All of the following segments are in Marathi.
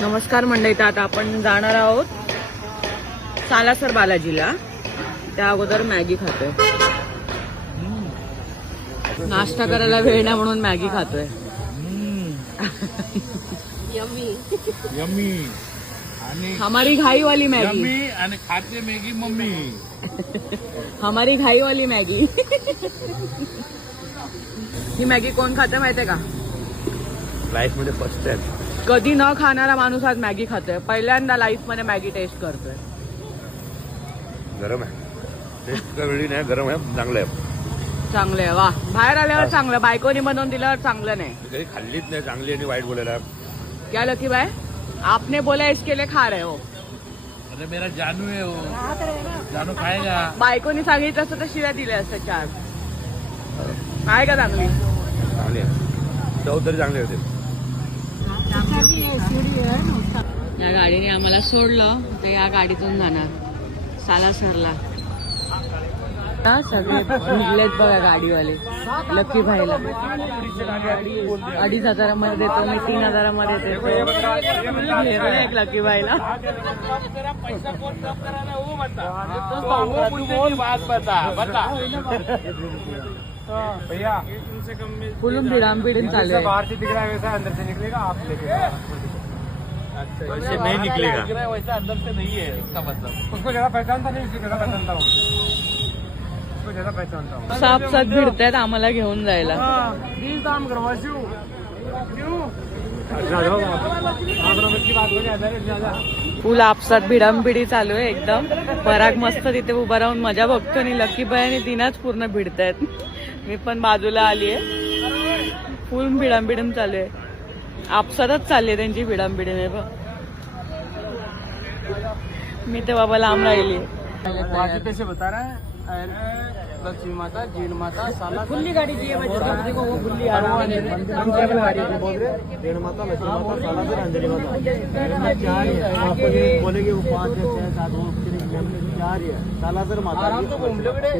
नमस्कार मंडळी, आता आपण जाणार आहोत सालासर बालाजीला. त्या अगोदर मॅगी खातोय. नाश्ता करायला वेळ नाही म्हणून मॅगी खातोय. यम्मी यम्मी आणि हमारी घाई वाली मॅगी. यम्मी आणि खाते मॅगी मम्मी. हमारी घाई वाली मॅगी. ही मॅगी कोण खाते माहितीये का? लाईफ मध्ये फर्स्ट टाइम कधी न खाणारा माणूस आज मॅगी खातोय. पहिल्यांदा लाईफ मध्ये मॅगी टेस्ट करतोय. गरम आहे. टेस्ट वेळी नाही, गरम आहे, चांगलं आहे. चांगलं आहे. वा, बाहेर आल्यावर चांगलं, बायकोनी बनवून दिल्यावर चांगलं नाही. कधी खाल्लीच नाही, चांगली आणि वाईट बोलायला. क्या लकी भाई, आपने बोला इसके लिए खा रहे हो. अरे मेरा जानू आहे हो, जानू खाएगा. बायकोनी सांगितलं असतं तर शिव्या दिल्या असत्या 4. आहे का चांगली? चांगली आहे, चव तरी चांगली होते. या गाडीने आम्हाला सोडलं तर या गाडीतून जाणार सालासरला. सगळे भिडलेत बघा गाडीवाले. लकी भाईला 2,500 मध्ये देतो मी, 3,000 मध्ये देतो. एक लकी भाईला फुलून भिडांबिडून चालू आहे. बाहर से दिख रहा है वैसा अंदर से निकलेगा. आप लेके वैसे नहीं निकलेगा. वैसा अंदर से नहीं है इसका मतलब. उसको ज्यादा पहचानता नहीं, उसको ज्यादा पहचानता हूँ. उसको ज्यादा पहचानता हूँ. साप सात भिडतायत आम्हाला घेऊन जायला. प्लीज काम करवा क्यों की बात हो. फुल आपसात भिडांबिडी चालू आहे एकदम. पराग मस्त तिथे उभा राहून मजा बघतो आणि लकी बाई आणि तिनाच पूर्ण भिडतायत. मी पण बाजूला आलीये. फुल भिडांबिडून चालू आहे. आपसातच चालली त्यांची भिडांबिडीने. मी तर बाबा लांब राहिली. कैसे बता रहा है. लक्ष्मी माता, जीण माता, साला खुली गाड़ी चाहिए वो खुली जीण माता, लक्ष्मी माता, साला फिर अंजलि माता. 4 है. आपको बोलेंगे वो 5 है, 6 7 4 है. साला फिर माता इतना मंदिर है.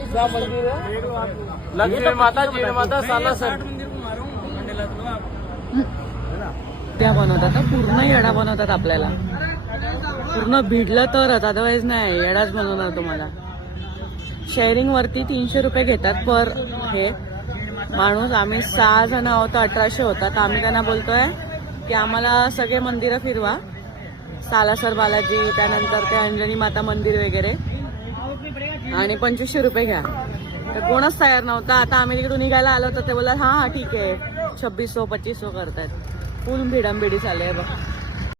लक्ष्मी माता, जीण माता, साला सर. त्या बनवतात ना, पूर्ण येडा बनवतात आपल्याला. पूर्ण भिडलं तरच, अदरवाईज नाही. येडाच बनवणार तुम्हाला. शेअरिंग वरती 300 रुपये घेतात पर हे माणूस. आम्ही 6 जण आहोत, 1800 होतात. आम्ही त्यांना बोलतोय की आम्हाला सगळे मंदिरं फिरवा, सालासर बालाजी, त्यानंतर ते अंजनी माता मंदिर वगैरे, आणि 2500 रुपये घ्या. तर कोणच तयार नव्हता. आता आम्ही तिकडून निघायला आलो तर ते बोलतात हा ठीक आहे, 2600 2500 करतायत. फुल भिडांबिडी चालू आहे बघ.